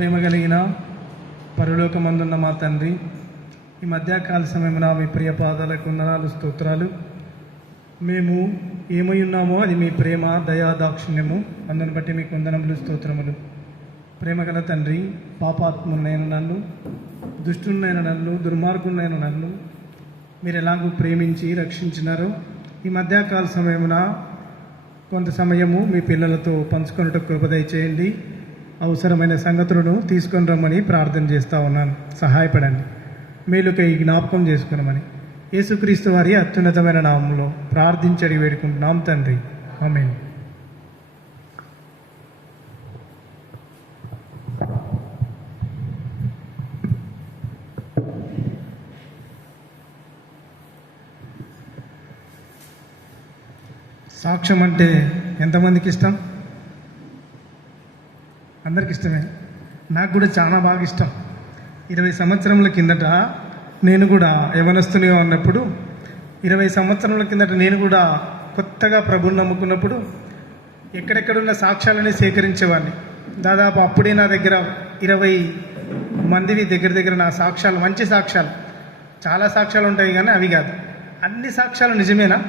ప్రేమ కలిగిన పరలోకమందున్న మా తండ్రి, ఈ మధ్యాకాల సమయమున మీ ప్రియ పాదాలకు వందనాలు, స్తోత్రాలు. మేము ఏమై ఉన్నామో అది మీ ప్రేమ, దయా, దాక్షిణ్యము. అందుని బట్టి మీకు వందనములు, స్తోత్రములు. ప్రేమగల తండ్రి, పాపాత్మునైన నన్ను, దుష్టునైన నన్ను, దుర్మార్గునైన నన్ను మీరు ఎలాగూ ప్రేమించి రక్షించినారో ఈ మధ్యాకాల సమయమున కొంత సమయము మీ పిల్లలతో పంచుకొనుటకు కృప దయచేయండి. అవసరమైన సంగతులను తీసుకొని రమ్మని ప్రార్థన చేస్తూ ఉన్నాను. సహాయపడండి. మేలుకై జ్ఞాపకం చేసుకున్నామని యేసుక్రీస్తు వారి అత్యున్నతమైన నామంలో ప్రార్థించడి వేడుకుంటున్నాం తండ్రి. ఆమేన్. సాక్ష్యం అంటే ఎంతమందికి ఇష్టం? అందరికి ఇష్టమే. నాకు కూడా చాలా బాగా ఇష్టం. 20 సంవత్సరముల కిందట నేను కూడా యవనస్తునిగా ఉన్నప్పుడు, 20 సంవత్సరముల కిందట నేను కూడా కొత్తగా ప్రభువుని నమ్ముకున్నప్పుడు ఎక్కడెక్కడున్న సాక్ష్యాలని సేకరించేవాడిని. దాదాపు అప్పుడే నా దగ్గర 20 మందివి దగ్గర నా సాక్ష్యాలు, మంచి సాక్ష్యాలు. చాలా సాక్ష్యాలు ఉంటాయి కానీ అవి కాదు. అన్ని సాక్ష్యాలు నిజమేనా?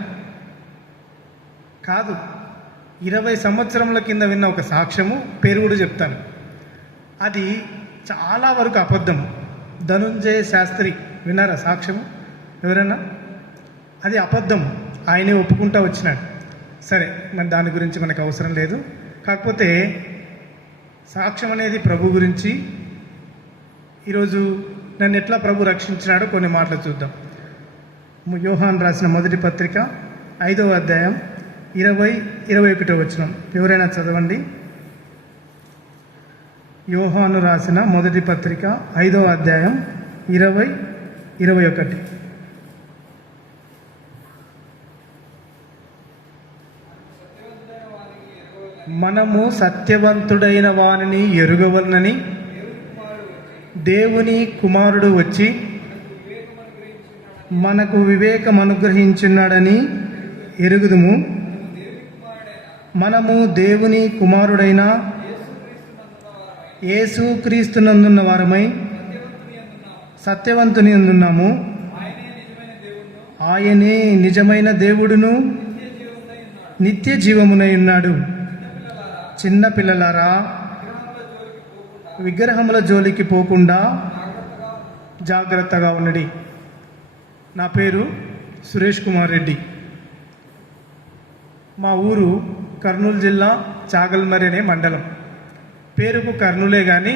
కాదు. 20 సంవత్సరముల కింద విన్న ఒక సాక్ష్యము పేరు కూడా చెప్తాను. అది చాలా వరకు అబద్ధం. ధనుంజయ శాస్త్రి విన్నారా సాక్ష్యము? ఎవరన్నా? అది అబద్ధం. ఆయనే ఒప్పుకుంటూ వచ్చినాడు. సరే, మరి దాని గురించి మనకు అవసరం లేదు. కాకపోతే సాక్ష్యం అనేది ప్రభు గురించి. ఈరోజు నన్ను ఎట్లా ప్రభు రక్షించినాడో కొన్ని మాటలు చూద్దాం. యోహాను రాసిన మొదటి పత్రిక 5వ అధ్యాయం 20-21 వచనం ఎవరైనా చదవండి. యోహాను రాసిన మొదటి పత్రిక 5వ అధ్యాయం 20-21. మనము సత్యవంతుడైన వానిని ఎరుగవలనని దేవుని కుమారుడు వచ్చి మనకు వివేకం అనుగ్రహించున్నాడని ఎరుగుదుము. మనము దేవుని కుమారుడైన యేసుక్రీస్తునందున్న వారమై సత్యవంతుని అందున్నాము. ఆయనే నిజమైన దేవుడును నిత్య జీవమునై ఉన్నాడు. చిన్న పిల్లలారా, విగ్రహముల జోలికి పోకుండా జాగ్రత్తగా ఉన్నది. నా పేరు సురేష్ కుమార్ రెడ్డి. మా ఊరు కర్నూలు జిల్లా చాగల్మరి అనే మండలం. పేరుకు కర్నూలే కానీ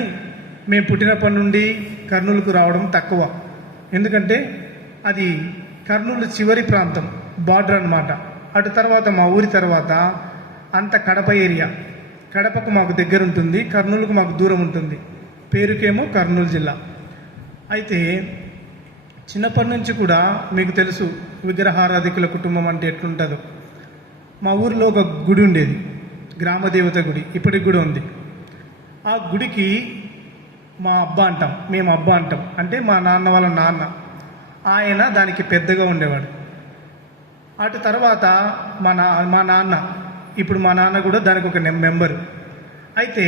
మేము పుట్టినప్పటి నుండి కర్నూలుకు రావడం తక్కువ. ఎందుకంటే అది కర్నూలు చివరి ప్రాంతం, బార్డర్ అన్నమాట. అటు తర్వాత మా ఊరి తర్వాత అంత కడప ఏరియా. కడపకు మాకు దగ్గర ఉంటుంది, కర్నూలుకు మాకు దూరం ఉంటుంది. పేరుకేమో కర్నూలు జిల్లా. అయితే చిన్నప్పటి నుంచి కూడా మీకు తెలుసు విగ్రహారాధికుల కుటుంబం అంటే ఎట్లుంటుందో. మా ఊరిలో ఒక గుడి ఉండేది, గ్రామదేవత గుడి. ఇప్పటికి కూడా ఉంది. ఆ గుడికి మా అబ్బా అంటాం, మేము అబ్బా అంటాం. అంటే మా నాన్న వాళ్ళ నాన్న, ఆయన దానికి పెద్దగా ఉండేవాడు. అటు తర్వాత మా నాన్న, ఇప్పుడు మా నాన్న కూడా దానికి ఒక మెంబరు. అయితే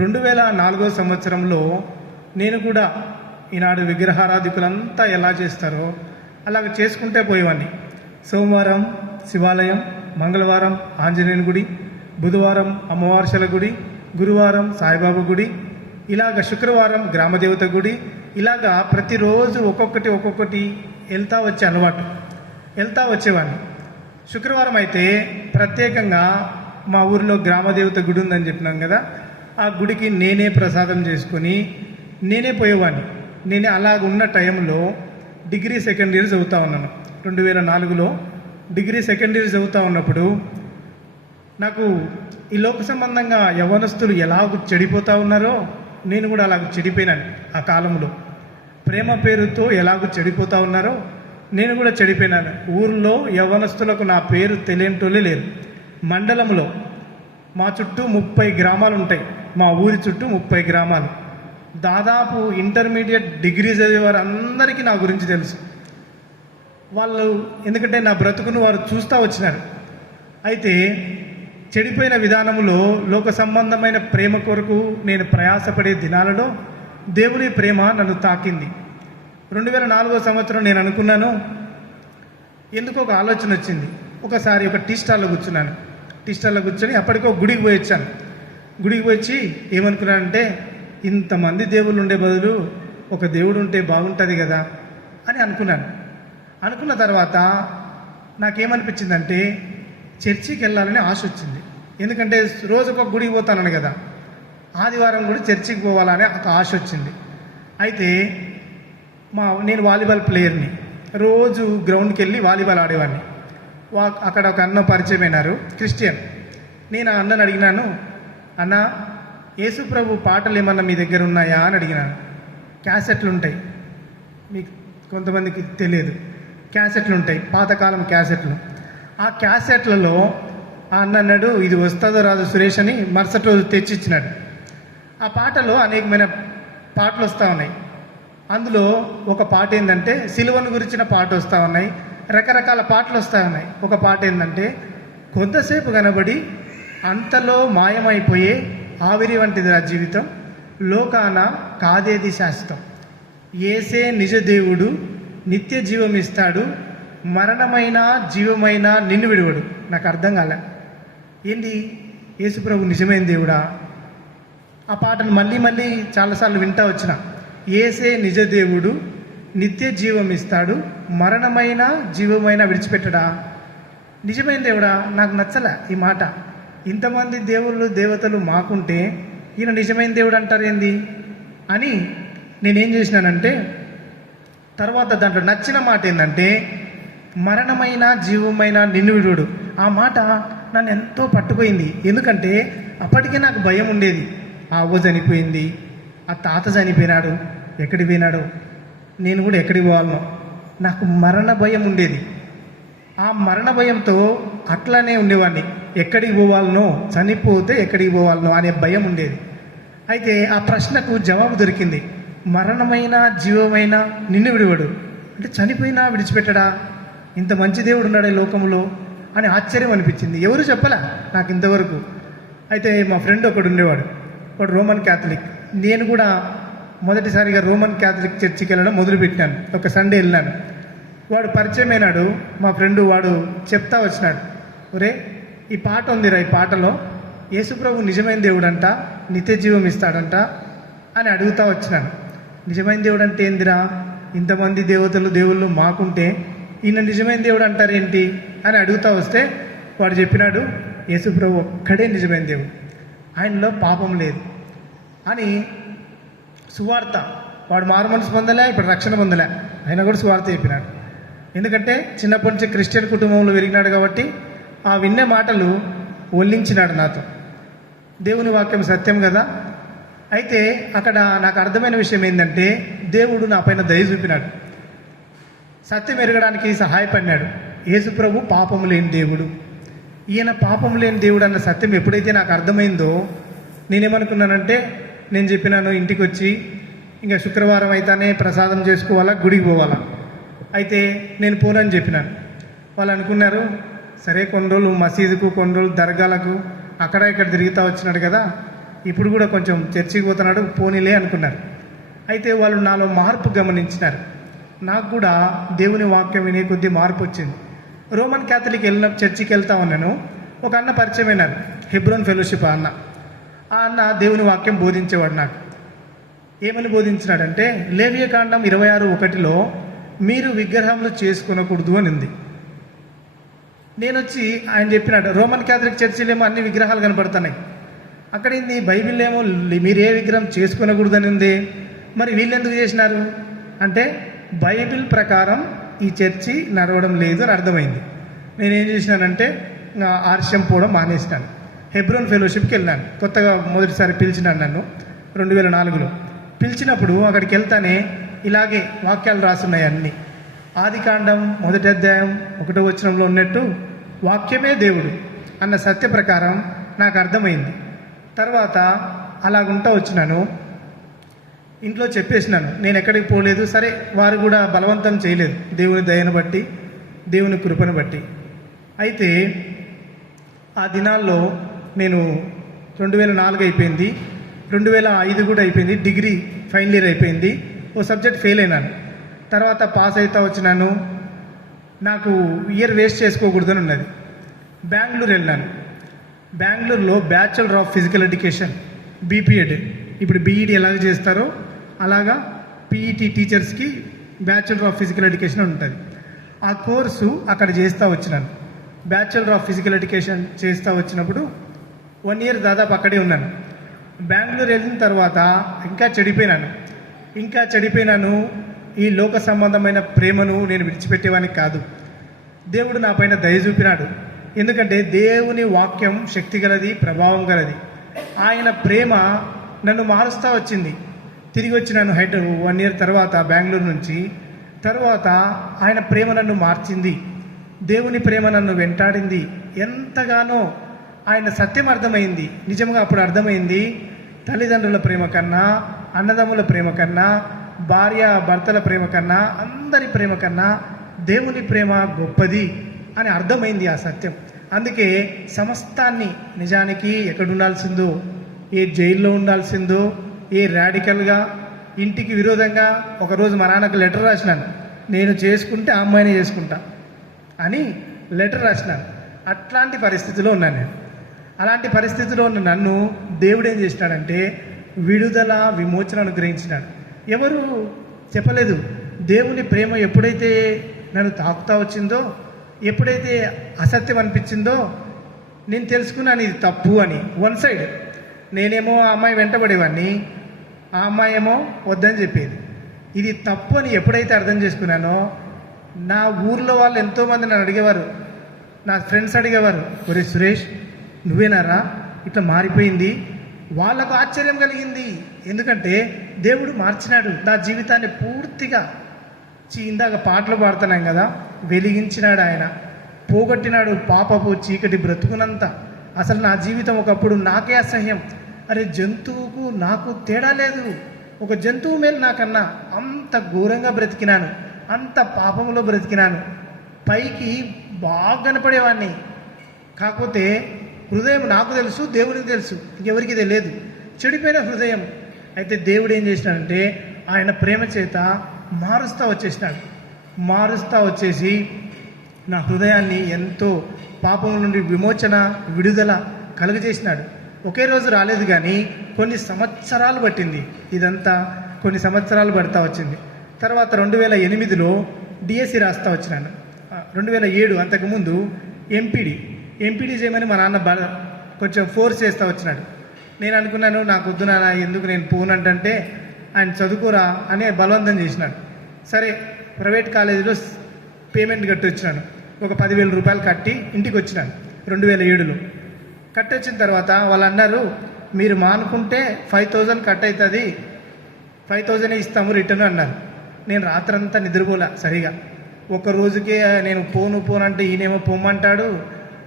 2004వ సంవత్సరంలో నేను కూడా ఈనాడు విగ్రహారాధికులంతా ఎలా చేస్తారో అలాగ చేసుకుంటే పోయేవాడిని. సోమవారం శివాలయం, మంగళవారం ఆంజనేయుని గుడి, బుధవారం అమ్మవార్షల గుడి, గురువారం సాయిబాబా గుడి, ఇలాగ శుక్రవారం గ్రామదేవత గుడి, ఇలాగా ప్రతిరోజు ఒక్కొక్కటి వెళ్తా వచ్చే అలవాటు. వెళ్తా వచ్చేవాడిని. శుక్రవారం అయితే ప్రత్యేకంగా మా ఊరిలో గ్రామదేవత గుడి ఉందని చెప్పినాం కదా, ఆ గుడికి నేనే ప్రసాదం చేసుకొని నేనే పోయేవాడిని. నేనే అలాగ ఉన్న టైంలో డిగ్రీ సెకండ్ ఇయర్ చదువుతా ఉన్నాను. 2004లో డిగ్రీ సెకండ్ ఇయర్ చదువుతూ ఉన్నప్పుడు నాకు ఈ లోక సంబంధంగా యవ్వనస్తులు ఎలాగ చెడిపోతూ ఉన్నారో నేను కూడా అలాగ చెడిపోయినాను. ఆ కాలంలో ప్రేమ పేరుతో ఎలాగ చెడిపోతూ ఉన్నారో నేను కూడా చెడిపోయినాను. ఊర్లో యవ్వనస్తులకు నా పేరు తెలియటోళ్ళే లేదు. మండలంలో మా చుట్టూ 30 గ్రామాలు ఉంటాయి. మా ఊరి చుట్టూ 30 గ్రామాలు. దాదాపు ఇంటర్మీడియట్ డిగ్రీ చదివేవారు అందరికీ నా గురించి తెలుసు. వాళ్ళు ఎందుకంటే నా బ్రతుకును వారు చూస్తూ వచ్చినారు. అయితే చెడిపోయిన విధానంలో లోక సంబంధమైన ప్రేమ కొరకు నేను ప్రయాసపడే దినాలలో దేవుని ప్రేమ నన్ను తాకింది. 2004 సంవత్సరం నేను అనుకున్నాను, ఎందుకో ఒక ఆలోచన వచ్చింది. ఒకసారి ఒక టీ స్టాల్లో కూర్చున్నాను. టీ స్టాల్లో కూర్చొని అప్పటికో గుడికి పోయి వచ్చాను. గుడికి వచ్చి ఏమనుకున్నానంటే, ఇంతమంది దేవుళ్ళు ఉండే బదులు ఒక దేవుడు ఉంటే బాగుంటుంది కదా అని అనుకున్నాను. అనుకున్న తర్వాత నాకేమనిపించిందంటే, చర్చికి వెళ్ళాలని ఆశ వచ్చింది. ఎందుకంటే రోజుకొక గుడికి పోతాను కదా, ఆదివారం కూడా చర్చికి పోవాలనే ఒక ఆశ వచ్చింది. అయితే నేను వాలీబాల్ ప్లేయర్ని. రోజు గ్రౌండ్కి వెళ్ళి వాలీబాల్ ఆడేవాడిని. అక్కడ ఒక అన్న పరిచయం అయినారు, క్రిస్టియన్. నేను ఆ అన్నని అడిగినాను, అన్న యేసుప్రభు పాటలు ఏమన్నా మీ దగ్గర ఉన్నాయా అని అడిగినాను. క్యాసెట్లు ఉంటాయి, మీకు కొంతమందికి తెలియదు, క్యాసెట్లు ఉంటాయి, పాతకాలం క్యాసెట్లు. ఆ క్యాసెట్లలో ఆ అన్న అన్నాడు, ఇది వస్తుందో రాజు సురేష్ అని మరుసటి రోజు తెచ్చిచ్చినాడు. ఆ పాటలో అనేకమైన పాటలు వస్తూ ఉన్నాయి. అందులో ఒక పాట ఏంటంటే సిలువను గురించిన పాట వస్తూ ఉన్నాయి, రకరకాల పాటలు వస్తూ ఉన్నాయి. ఒక పాట ఏంటంటే, కొంతసేపు కనబడి అంతలో మాయమైపోయే ఆవిరి వంటిది నా జీవితం, లోకాన కాదేది శాశ్వతం, ఏసే నిజ దేవుడు నిత్య జీవం ఇస్తాడు, మరణమైన జీవమైన నిన్ను విడువడు. నాకు అర్థం కాలే, ఏంది యేసుప్రభు నిజమైన దేవుడా? ఆ పాటను మళ్ళీ మళ్ళీ చాలాసార్లు వింటా వచ్చిన. ఏసే నిజ దేవుడు నిత్య జీవం ఇస్తాడు, మరణమైన జీవమైన విడిచిపెట్టడా? నిజమైన దేవుడా? నాకు నచ్చలే ఈ మాట. ఇంతమంది దేవుళ్ళు దేవతలు మాకుంటే ఈయన నిజమైన దేవుడు అంటారు ఏంది అని నేనేం చేసినానంటే, తర్వాత దాంట్లో నచ్చిన మాట ఏంటంటే, మరణమైన జీవమైన నిన్ను విడువడు. ఆ మాట నన్ను ఎంతో పట్టుపోయింది. ఎందుకంటే అప్పటికే నాకు భయం ఉండేది. ఆ అవ్వ చనిపోయింది, ఆ తాత చనిపోయినాడు, ఎక్కడికి పోయినాడో, నేను కూడా ఎక్కడికి పోవాలనో, నాకు మరణ భయం ఉండేది. ఆ మరణ భయంతో అట్లానే ఉండేవాడిని. ఎక్కడికి పోవాలనో, చనిపోతే ఎక్కడికి పోవాలనో అనే భయం ఉండేది. అయితే ఆ ప్రశ్నకు జవాబు దొరికింది. మరణమైన జీవమైన నిన్ను విడివడు అంటే చనిపోయినా విడిచిపెట్టడా? ఇంత మంచి దేవుడు ఉన్నాడు ఈ లోకంలో అని ఆశ్చర్యం అనిపించింది. ఎవరు చెప్పలే నాకు ఇంతవరకు. అయితే మా ఫ్రెండ్ ఒకడు ఉండేవాడు, వాడు రోమన్ క్యాథలిక్. నేను కూడా మొదటిసారిగా రోమన్ క్యాథలిక్ చర్చికి వెళ్ళడం మొదలుపెట్టాను. ఒక సండే వెళ్ళాను. వాడు పరిచయం అయినాడు, మా ఫ్రెండు. వాడు చెప్తా వచ్చినాడు, ఒరే ఈ పాట ఉందిరా, ఈ పాటలో యేసుప్రభు నిజమైన దేవుడు అంట, నిత్య జీవం ఇస్తాడంట అని అడుగుతా వచ్చినాను. నిజమైన దేవుడు అంటే ఏందిరా? ఇంతమంది దేవుళ్ళు మాకుంటే ఈయన నిజమైన దేవుడు అంటారేంటి అని అడుగుతా వస్తే వాడు చెప్పినాడు, యేసుప్రభు ఒక్కడే నిజమైన దేవుడు, ఆయనలో పాపం లేదు అని. సువార్త, వాడు మారు మనసు పొందలే, ఇప్పుడు రక్షణ పొందలే, ఆయన కూడా సువార్త చెప్పినాడు. ఎందుకంటే చిన్నప్పటి నుంచి క్రిస్టియన్ కుటుంబంలో పెరిగినాడు కాబట్టి ఆ విన్నే మాటలు ఒల్లించినాడు నాతో. దేవుని వాక్యం సత్యం కదా. అయితే అక్కడ నాకు అర్థమైన విషయం ఏంటంటే, దేవుడు నా పైన దయ చూపినాడు, సత్యం ఎరగడానికి సహాయపడినాడు. యేసుప్రభు పాపం లేని దేవుడు, ఈయన పాపం లేని దేవుడు అన్న సత్యం ఎప్పుడైతే నాకు అర్థమైందో, నేనేమనుకున్నానంటే, నేను చెప్పినాను ఇంటికి వచ్చి, ఇంకా శుక్రవారం అయితేనే ప్రసాదం చేసుకోవాలా, గుడికి పోవాలా. అయితే నేను పోనని చెప్పినాను. వాళ్ళు అనుకున్నారు, సరే కొన్ని రోజులు మసీదుకు, కొన్ని రోజులు దర్గాలకు అక్కడ ఇక్కడ తిరుగుతూ వచ్చినాడు కదా, ఇప్పుడు కూడా కొంచెం చర్చికి పోతున్నాడు, పోనీలే అనుకున్నారు. అయితే వాళ్ళు నాలో మార్పు గమనించినారు. నాకు కూడా దేవుని వాక్యం వినే కొద్దీ మార్పు వచ్చింది. రోమన్ క్యాథలిక్ చర్చికి వెళ్తా ఉన్నాను. ఒక అన్న పరిచయం అయినారు, హెబ్రోన్ ఫెలోషిప్ అన్న. ఆ అన్న దేవుని వాక్యం బోధించేవాడు నాకు. ఏమని బోధించినాడంటే, లేవియకాండం 26:1 మీరు విగ్రహములు చేసుకునకూడదు అని ఉంది. నేను వచ్చి ఆయన చెప్పినాడు, రోమన్ క్యాథలిక్ చర్చిలేమో అన్ని విగ్రహాలు కనపడుతున్నాయి, అక్కడ ఏంది బైబిల్ ఏమో మీరు ఏ విగ్రహం చేసుకునకూడదని ఉంది, మరి వీళ్ళు ఎందుకు చేసినారు అంటే, బైబిల్ ప్రకారం ఈ చర్చి నడవడం లేదు అని అర్థమైంది. నేనేం చేసినానంటే ఆర్షం పోవడం మానేసినాను. హెబ్రోన్ ఫెలోషిప్కి వెళ్ళాను. కొత్తగా మొదటిసారి పిలిచినాను నన్ను 2004లో. పిలిచినప్పుడు అక్కడికి వెళ్తానే ఇలాగే వాక్యాలు రాసున్నాయి అన్నీ. ఆదికాండం 1వ అధ్యాయం 1వ వచనంలో ఉన్నట్టు వాక్యమే దేవుడు అన్న సత్య ప్రకారం నాకు అర్థమైంది. తర్వాత అలాగుంటా వచ్చినాను. ఇంట్లో చెప్పేసినాను, నేను ఎక్కడికి పోలేదు. సరే, వారు కూడా బలవంతం చేయలేదు, దేవుని దయను బట్టి, దేవుని కృపను బట్టి. అయితే ఆ దినాల్లో నేను 2004 అయిపోయింది, 2005 కూడా అయిపోయింది, డిగ్రీ ఫైనల్ ఇయర్ అయిపోయింది. ఓ సబ్జెక్ట్ ఫెయిల్ అయినాను. తర్వాత పాస్ అవుతా వచ్చినాను. నాకు ఇయర్ వేస్ట్ చేసుకోకూడదని ఉన్నది. బెంగళూరు వెళ్ళాను. బెంగళూరులో bachelor of physical education BPEd, ఇప్పుడు బీఈడి ఎలాగ చేస్తారో అలాగా పీఈటీ టీచర్స్కి బ్యాచులర్ ఆఫ్ ఫిజికల్ ఎడ్యుకేషన్ ఉంటుంది. ఆ కోర్సు అక్కడ చేస్తూ వచ్చినాను. బ్యాచులర్ ఆఫ్ ఫిజికల్ ఎడ్యుకేషన్ చేస్తూ వచ్చినప్పుడు 1 ఇయర్ దాదాపు అక్కడే ఉన్నాను. బెంగళూరు వెళ్ళిన తర్వాత ఇంకా చెడిపోయినాను. ఈ లోక సంబంధమైన ప్రేమను నేను విడిచిపెట్టేవానికి కాదు. దేవుడు నా పైన దయ చూపినాడు. ఎందుకంటే దేవుని వాక్యం శక్తి గలది, ప్రభావం గలది. ఆయన ప్రేమ నన్ను మారుస్తూ వచ్చింది. తిరిగి వచ్చినాను 1 ఇయర్ తర్వాత బెంగళూరు నుంచి. తర్వాత ఆయన ప్రేమ నన్ను మార్చింది. దేవుని ప్రేమ నన్ను వెంటాడింది. ఎంతగానో ఆయన సత్యం అర్థమైంది. నిజంగా అప్పుడు అర్థమైంది, తల్లిదండ్రుల ప్రేమ కన్నా, అన్నదమ్ముల ప్రేమ కన్నా, భార్య భర్తల ప్రేమ కన్నా, అందరి ప్రేమ కన్నా దేవుని ప్రేమ గొప్పది అని అర్థమైంది ఆ సత్యం. అందుకే సమస్తాన్ని నిజానికి ఎక్కడ ఉండాల్సిందో, ఏ జైల్లో ఉండాల్సిందో, ఏ రాడికల్గా ఇంటికి విరోధంగా ఒకరోజు మా నాన్నకు లెటర్ రాసినాను, నేను చేసుకుంటే ఆ అమ్మాయిని చేసుకుంటా అని లెటర్ రాసినాను. అట్లాంటి పరిస్థితిలో ఉన్నాను నేను. అలాంటి పరిస్థితిలో ఉన్న నన్ను దేవుడు ఏం చేసినాడంటే విడుదల, విమోచన అనుగ్రహించినాడు. ఎవరు చెప్పలేదు. దేవుని ప్రేమ ఎప్పుడైతే నన్ను తాకుతా వచ్చిందో, ఎప్పుడైతే అసత్యం అనిపించిందో, నేను తెలుసుకున్నాను ఇది తప్పు అని. వన్ సైడ్ నేనేమో ఆ అమ్మాయి వెంటబడేవాడిని, ఆ అమ్మాయి ఏమో వద్దని చెప్పేది. ఇది తప్పు అని ఎప్పుడైతే అర్థం చేసుకున్నానో, నా ఊర్లో వాళ్ళు ఎంతోమంది నన్ను అడిగేవారు, నా ఫ్రెండ్స్ అడిగేవారు, ఒరే సురేష్ నువ్వేనారా ఇట్లా మారిపోయింది. వాళ్ళకు ఆశ్చర్యం కలిగింది. ఎందుకంటే దేవుడు మార్చినాడు నా జీవితాన్ని పూర్తిగా. ఇందాక పాటలు పాడుతున్నాం కదా, వెలిగించినాడు ఆయన, పోగొట్టినాడు పాపపు చీకటి బ్రతుకునంత. అసలు నా జీవితం ఒకప్పుడు నాకే అసహ్యం. అరే జంతువుకు నాకు తేడా లేదు, ఒక జంతువు మేలు నాకన్నా. అంత ఘోరంగా బ్రతికినాను, అంత పాపంలో బ్రతికినాను. పైకి బాగా కనపడేవాడిని. కాకపోతే హృదయం నాకు తెలుసు, దేవుడికి తెలుసు, ఇంకెవరికి తెలియదు. చెడిపోయిన హృదయం. అయితే దేవుడు ఏం చేసినాడంటే ఆయన ప్రేమ చేత మారుస్తూ వచ్చేసి నా హృదయాన్ని ఎంతో పాపం నుండి విమోచన, విడుదల కలుగజేసినాడు. ఒకే రోజు రాలేదు కానీ కొన్ని సంవత్సరాలు పట్టింది. ఇదంతా కొన్ని సంవత్సరాలు పడతా వచ్చింది. తర్వాత 2008లో డిఎస్సి రాస్తూ వచ్చినాను. 2007 అంతకుముందు ఎంపీడీ చేయమని మా నాన్న కొంచెం ఫోర్స్ చేస్తూ వచ్చినాడు. నేను అనుకున్నాను నాకు వద్దు నాన్న, ఎందుకు నేను పోనంటే ఆయన చదువుకోరా అని బలవంతం చేసినాడు. సరే ప్రైవేట్ కాలేజీలో పేమెంట్ కట్టి వచ్చినాను. ఒక 10,000 రూపాయలు కట్టి ఇంటికి వచ్చినాను 2007లో. కట్టొచ్చిన తర్వాత వాళ్ళు అన్నారు, మీరు మానుకుంటే 5,000 కట్ అవుతుంది, 5,000 ఇస్తాము రిటర్న్ అన్నారు. నేను రాత్రంతా నిద్రపోలే సరిగా. ఒక రోజుకే నేను పోను అంటే ఈయనేమో పొమ్మంటాడు,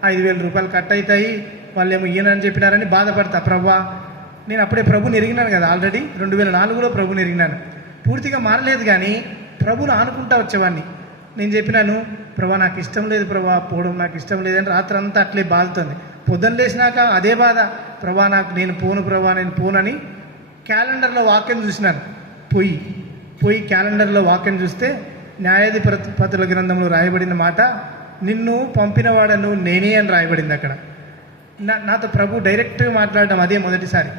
5,000 రూపాయలు కట్ అవుతాయి, వాళ్ళు ఏమో ఈయనని చెప్పినారని బాధపడతా. ప్రభా, నేను అప్పుడే ప్రభుని ఎరిగినాను కదా, ఆల్రెడీ 2004లో ప్రభుని ఎరిగినాను. పూర్తిగా మారలేదు కానీ ప్రభుని ఆనుకుంటా వచ్చేవాడిని. నేను చెప్పినాను, ప్రభా నాకు ఇష్టం లేదు, ప్రభా పోవడం నాకు ఇష్టం లేదని రాత్రంతా అట్లే బాధతుంది. పొద్దున్న లేచినాక అదే బాధ, ప్రభా నేను పోనని క్యాలెండర్లో వాక్యం చూసినాను. పోయి క్యాలెండర్లో వాక్యం చూస్తే న్యాయాధిపతుల గ్రంథంలో రాయబడిన మాట, నిన్ను పంపినవాడను నేనే అని రాయబడింది అక్కడ. నాతో ప్రభు డైరెక్ట్గా మాట్లాడడం అదే మొదటిసారి.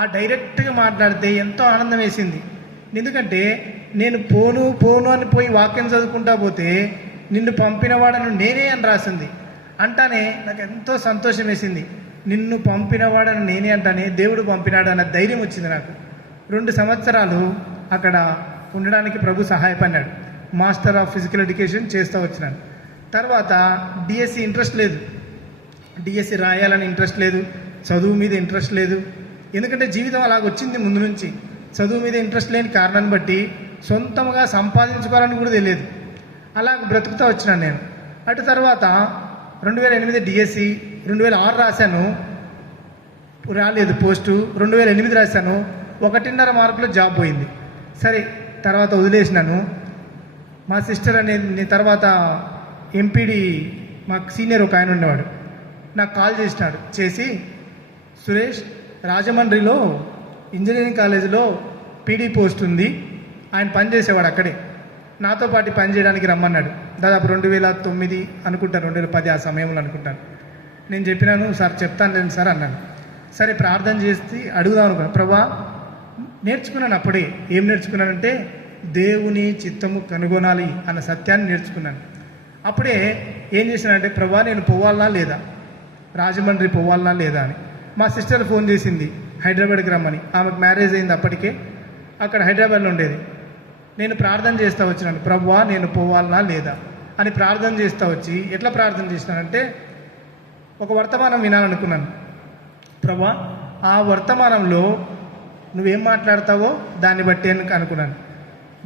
ఆ డైరెక్ట్గా మాట్లాడితే ఎంతో ఆనందం వేసింది. ఎందుకంటే నేను పోను అని పోయి వాక్యం చదువుకుంటా పోతే నిన్ను పంపినవాడను నేనే అని రాసింది. అంటానే నాకు ఎంతో సంతోషం వేసింది. నిన్ను పంపినవాడను నేనే అంటానే దేవుడు పంపినాడు అన్న ధైర్యం వచ్చింది నాకు. 2 సంవత్సరాలు అక్కడ ఉండడానికి ప్రభు సహాయపడినాడు. మాస్టర్ ఆఫ్ ఫిజికల్ ఎడ్యుకేషన్ చేస్తూ వచ్చినాను. తర్వాత డిఎస్సి ఇంట్రెస్ట్ లేదు, డిఎస్సి రాయాలని ఇంట్రెస్ట్ లేదు, చదువు మీద ఇంట్రెస్ట్ లేదు. ఎందుకంటే జీవితం అలాగొచ్చింది ముందు నుంచి. చదువు మీద ఇంట్రెస్ట్ లేని కారణాన్ని బట్టి సొంతంగా సంపాదించుకోవాలని కూడా తెలియదు. అలా బ్రతుకుతూ వచ్చినాను నేను. అటు తర్వాత 2008 డిఎస్సి, 2006 రాశాను, రాలేదు పోస్టు. 2008 రాశాను, 1.5 మార్కులో జాబ్ పోయింది. సరే తర్వాత వదిలేసినాను. మా సిస్టర్ అనేది తర్వాత ఎంపీడీ, మాకు సీనియర్ ఒక ఆయన ఉండేవాడు, నాకు కాల్ చేసినాడు. చేసి, సురేష్, రాజమండ్రిలో ఇంజనీరింగ్ కాలేజీలో పీడీ పోస్ట్ ఉంది, ఆయన పనిచేసేవాడు అక్కడే, నాతో పాటు పని చేయడానికి రమ్మన్నాడు. దాదాపు 2009 అనుకుంటాను, 2010 ఆ సమయంలో అనుకుంటాను. నేను చెప్పినాను, సార్ చెప్తాను లేండి సార్ అన్నాను. సరే ప్రార్థన చేసి అడుగుదాం అనుకున్నాను. ప్రభా, నేర్చుకున్నాను అప్పుడే. ఏం నేర్చుకున్నానంటే దేవుని చిత్తము కనుగొనాలి అన్న సత్యాన్ని నేర్చుకున్నాను. అప్పుడే ఏం చేసినానంటే, ప్రభా నేను పోవాలనా లేదా, రాజమండ్రి పోవాలనా లేదా అని. మా సిస్టర్ ఫోన్ చేసింది హైదరాబాద్కి రమ్మని. ఆమెకు మ్యారేజ్ అయింది అప్పటికే, అక్కడ హైదరాబాద్లో ఉండేది. నేను ప్రార్థన చేస్తూ వచ్చినాను, ప్రభువా నేను పోవాలనా లేదా అని ప్రార్థన చేస్తూ వచ్చి, ఎట్లా ప్రార్థన చేసినానంటే ఒక వర్తమానం వినాలనుకున్నాను. ప్రభువా ఆ వర్తమానంలో నువ్వేం మాట్లాడతావో దాన్ని బట్టి అనుకున్నాను.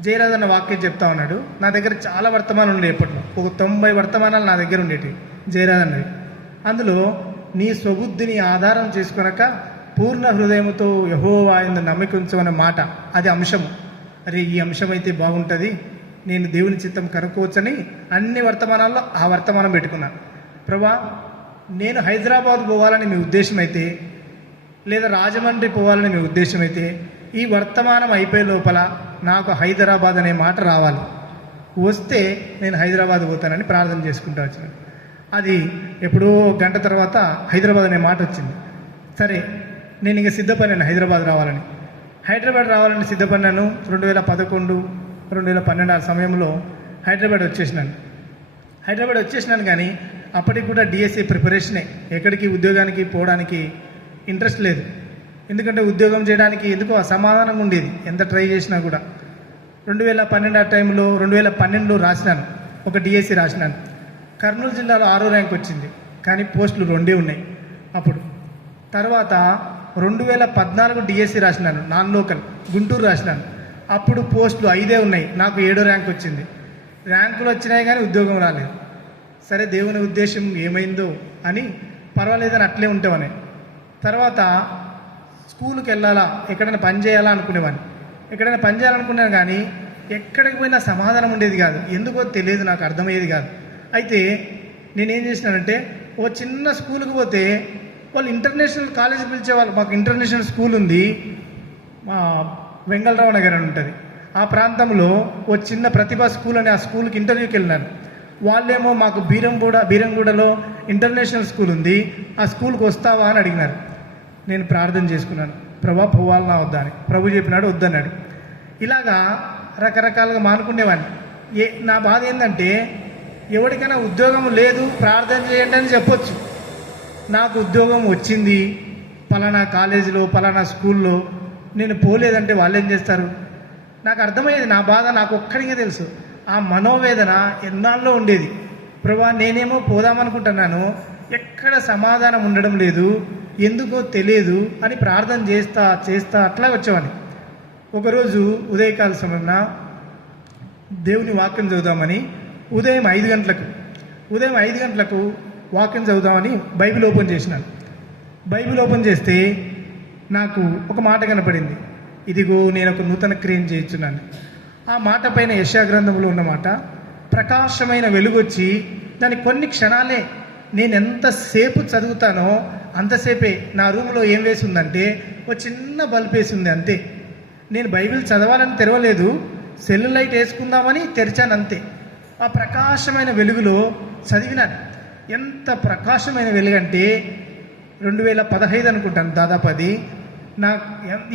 జయరాజ్ అన్న వాక్యం చెప్తా ఉన్నాడు. నా దగ్గర చాలా వర్తమానాలు ఉండే, ఎప్పట్లో ఒక 90 వర్తమానాలు నా దగ్గర ఉండేవి జయరాజ్ అన్నవి. అందులో నీ స్వబుద్ధిని ఆధారం చేసుకొనక పూర్ణ హృదయముతో యెహోవా యందు నమ్మిక ఉంచు అనే మాట, అది అంశము. అరే ఈ అంశం అయితే బాగుంటుంది, నేను దేవుని చిత్తం కనుక్కోవచ్చని అన్ని వర్తమానాల్లో ఆ వర్తమానం పెట్టుకున్నాను. ప్రభా నేను హైదరాబాద్ పోవాలని మీ ఉద్దేశం అయితే, లేదా రాజమండ్రి పోవాలని మీ ఉద్దేశం అయితే, ఈ వర్తమానం అయిపోయే లోపల నాకు హైదరాబాద్ అనే మాట రావాలి. వస్తే నేను హైదరాబాద్ పోతానని ప్రార్థన చేసుకుంటూ వచ్చినాను. అది ఎప్పుడో గంట తర్వాత హైదరాబాద్ అనే మాట వచ్చింది. సరే నేను ఇక సిద్ధపడినాను హైదరాబాద్ రావాలని. హైదరాబాద్ రావాలని సిద్ధపడినాను. 2011, 2012 ఆ సమయంలో హైదరాబాద్ వచ్చేసినాను. కానీ అప్పటికి కూడా డిఎస్సి ప్రిపరేషనే, ఎక్కడికి ఉద్యోగానికి పోవడానికి ఇంట్రెస్ట్ లేదు. ఎందుకంటే ఉద్యోగం చేయడానికి ఎందుకో అసమాధానంగా ఉండేది, ఎంత ట్రై చేసినా కూడా. 2012 ఆ టైంలో 2012లో రాసినాను, ఒక డిఎస్సి రాసినాను. కర్నూలు జిల్లాలో 6వ ర్యాంక్ వచ్చింది, కానీ పోస్టులు 2 ఉన్నాయి అప్పుడు. తర్వాత 2014 డిఎస్సి రాసినాను, నాన్ లోకల్ గుంటూరు రాసినాను. అప్పుడు పోస్టులు 5 ఉన్నాయి, నాకు 7వ ర్యాంక్ వచ్చింది. ర్యాంకులు వచ్చినాయి కానీ ఉద్యోగం రాలేదు. సరే దేవుని ఉద్దేశం ఏమైందో అని పర్వాలేదని అట్లే ఉంటామని. తర్వాత స్కూల్కి వెళ్ళాలా, ఎక్కడైనా పని చేయాలా అనుకునేవాడిని. ఎక్కడైనా పని చేయాలనుకున్నాను కానీ ఎక్కడికి పోయినా సమాధానం ఉండేది కాదు, ఎందుకో తెలియదు, నాకు అర్థమయ్యేది కాదు. అయితే నేనేం చేసినానంటే, ఓ చిన్న స్కూల్కి పోతే వాళ్ళు ఇంటర్నేషనల్ కాలేజ్ పిలిచేవాళ్ళు. మాకు ఇంటర్నేషనల్ స్కూల్ ఉంది, మా వెంగళరావు నగర్ అని ఉంటుంది. ఆ ప్రాంతంలో ఓ చిన్న ప్రతిభా స్కూల్ అని ఆ స్కూల్కి ఇంటర్వ్యూకి వెళ్ళినాను. వాళ్ళేమో మాకు బీరంగూడలో ఇంటర్నేషనల్ స్కూల్ ఉంది, ఆ స్కూల్కి వస్తావా అని అడిగినారు. నేను ప్రార్థన చేసుకున్నాను, ప్రభా పోవాలనా వద్దా అని. ప్రభు చెప్పినాడు వద్దన్నాడు. ఇలాగా రకరకాలుగా మానుకునేవాడిని. నా బాధ ఏంటంటే, ఎవరికైనా ఉద్యోగం లేదు ప్రార్థన చేయండి అని చెప్పొచ్చు. నాకు ఉద్యోగం వచ్చింది పలానా కాలేజీలో పలానా స్కూల్లో, నేను పోలేదంటే వాళ్ళు ఏం చేస్తారు? నాకు అర్థమయ్యేది, నా బాధ నాకు ఒక్కడికే తెలుసు. ఆ మనోవేదన ఎన్నాళ్ళలో ఉండేది. ప్రభా నేనేమో పోదామనుకుంటున్నాను, ఎక్కడ సమాధానం ఉండడం లేదు, ఎందుకో తెలియదు అని ప్రార్థన చేస్తా అట్లా వచ్చేవాడిని. ఒకరోజు ఉదయకాల సమయంలో దేవుని వాక్యం చదువుదామని ఉదయం 5 గంటలకు వాక్యం చదువుదామని బైబిల్ ఓపెన్ చేసినాను. బైబిల్ ఓపెన్ చేస్తే నాకు ఒక మాట కనపడింది, ఇదిగో నేను ఒక నూతన క్రియను చేయించున్నాను. ఆ మాట పైన యెషయా గ్రంథంలో ఉన్నమాట, ప్రకాశమైన వెలుగొచ్చి దాని కొన్ని క్షణాలే, నేను ఎంతసేపు చదువుతానో అంతసేపే నా రూమ్లో ఏం వేసి ఉందంటే ఒక చిన్న బల్బ్ వేసి ఉంది అంతే. నేను బైబిల్ చదవాలని తెరవలేదు, సెల్ లైట్ వేసుకుందామని తెరిచాను అంతే. ఆ ప్రకాశమైన వెలుగులో చదివినాను. ఎంత ప్రకాశమైన వెలుగు అంటే 2015 అనుకుంటాను, దాదాపు అది. నాకు